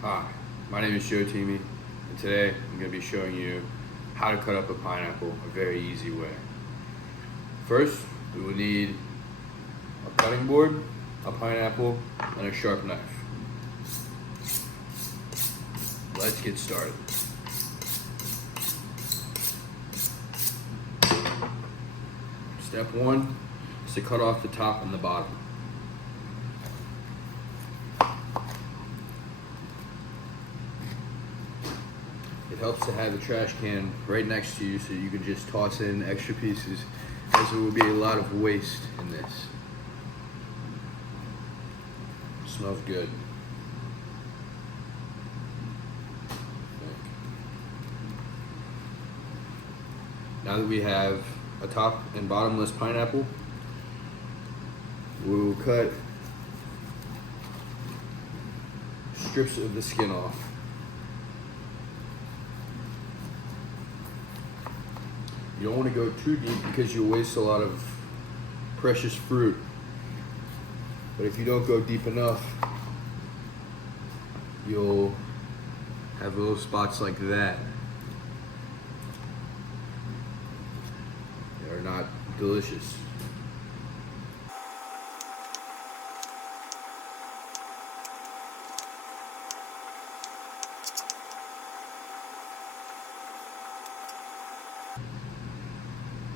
Hi, my name is Joe Teamy, and today I'm going to be showing you how to cut up a pineapple a very easy way. First, we will need a cutting board, a pineapple, and a sharp knife. Let's get started. Step one is to cut off the top and the bottom. It helps to have a trash can right next to you so you can just toss in extra pieces, as there will be a lot of waste in this. It smells good. Now that we have a top and bottomless pineapple, we will cut strips of the skin off. You don't want to go too deep because you'll waste a lot of precious fruit. But if you don't go deep enough, you'll have little spots like that. They are not delicious.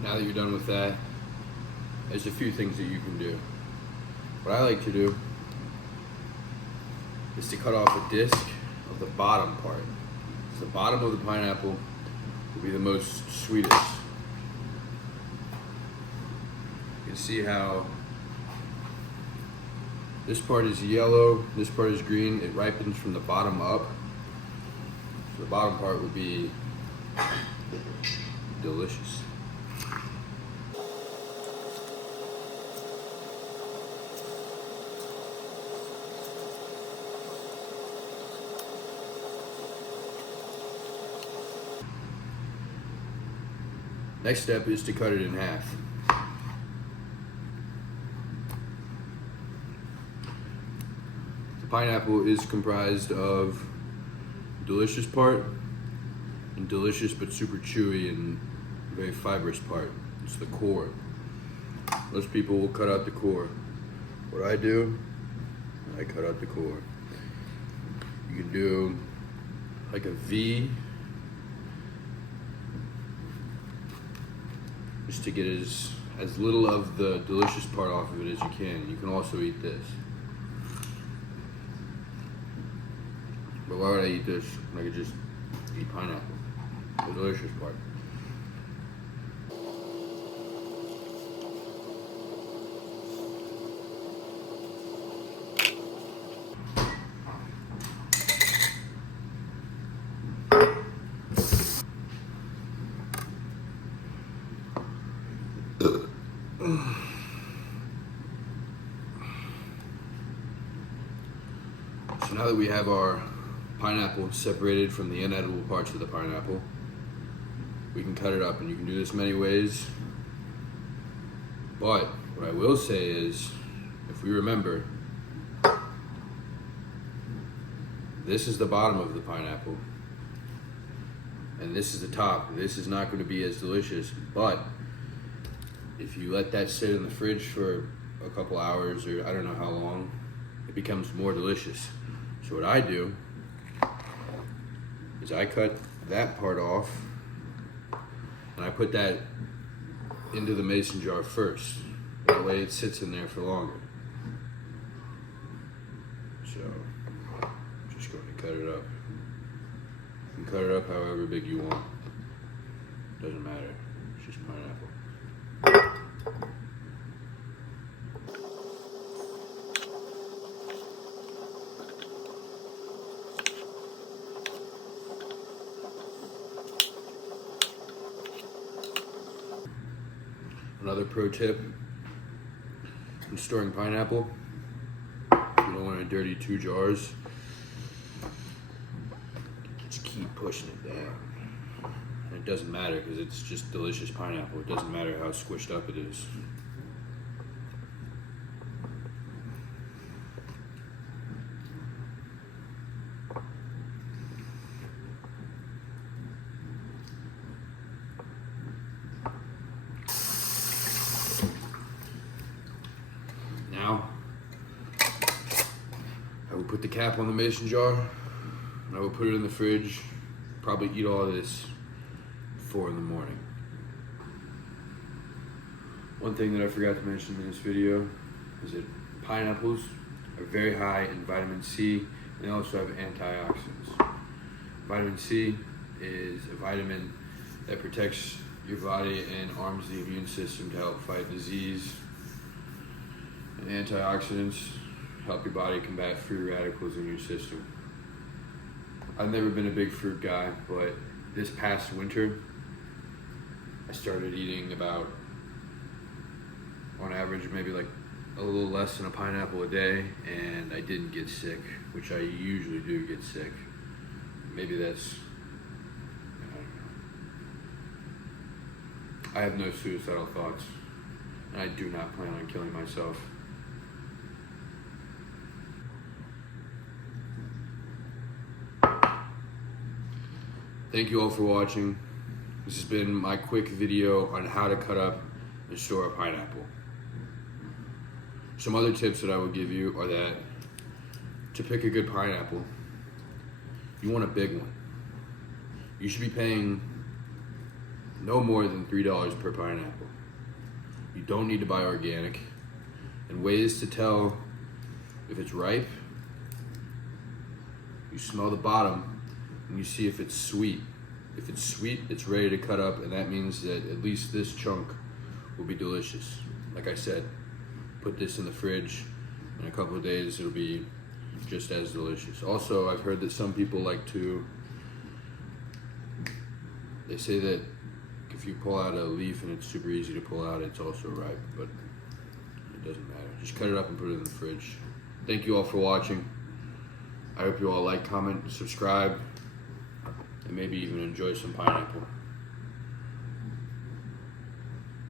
Now that you're done with that, there's a few things that you can do. What I like to do is to cut off a disc of the bottom part. So the bottom of the pineapple will be the most sweetest. You can see how this part is yellow, this part is green. It ripens from the bottom up. So the bottom part would be delicious. Next step is to cut it in half. The pineapple is comprised of delicious part and delicious but super chewy and very fibrous part. It's the core. Most people will cut out the core. What I do, I cut out the core. You can do like a V, just to get as little of the delicious part off of it as you can. You can also eat this. But why would I eat this? I could just eat pineapple, the delicious part. So now that we have our pineapple separated from the inedible parts of the pineapple, we can cut it up, and you can do this many ways. But what I will say is, if we remember, this is the bottom of the pineapple, and this is the top. This is not going to be as delicious, but if you let that sit in the fridge for a couple hours, or I don't know how long, it becomes more delicious. So what I do is I cut that part off and I put that into the mason jar first. That way it sits in there for longer. So I'm just going to cut it up. You can cut it up however big you want. Doesn't matter. It's just pineapple. Another pro tip in storing pineapple, if you don't want to dirty 2 jars, just keep pushing it down. And it doesn't matter because it's just delicious pineapple. It doesn't matter how squished up it is. will put the cap on the mason jar, and I will put it in the fridge. Probably eat all of this 4 in the morning. One thing that I forgot to mention in this video is that pineapples are very high in vitamin C, and they also have antioxidants. Vitamin C is a vitamin that protects your body and arms the immune system to help fight disease. And antioxidants help your body combat free radicals in your system. I've never been a big fruit guy, but this past winter, I started eating about, on average, maybe like a little less than a pineapple a day, and I didn't get sick, which I usually do get sick. Maybe that's, I don't know. I have no suicidal thoughts, and I do not plan on killing myself. Thank you all for watching. This has been my quick video on how to cut up and store a pineapple. Some other tips that I would give you are that to pick a good pineapple, you want a big one. You should be paying no more than $3 per pineapple. You don't need to buy organic. And ways to tell if it's ripe, you smell the bottom and you see if it's sweet. If it's sweet, it's ready to cut up, and that means that at least this chunk will be delicious. Like I said, put this in the fridge. In a couple of days, it'll be just as delicious. Also, I've heard that some people like to, they say that if you pull out a leaf and it's super easy to pull out, it's also ripe, but it doesn't matter. Just cut it up and put it in the fridge. Thank you all for watching. I hope you all like, comment, subscribe, and maybe even enjoy some pineapple.